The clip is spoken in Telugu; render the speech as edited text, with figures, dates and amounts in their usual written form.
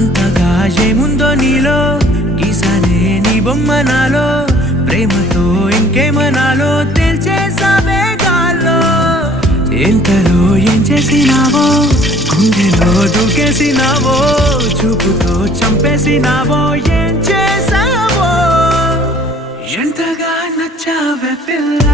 అంతగా ఏముందో నీలో గీసానే నీ బొమ్మ నాలో ప్రేమతో ఇంకేమనాలో తేల్చేసావే గాల్లో ఎంతలో ఏం చేసినావో గుండెలో దూకేసినావో చూపుతో చంపేసినావో ఏం చేసావో ఎంతగా నచ్చావే పిల్ల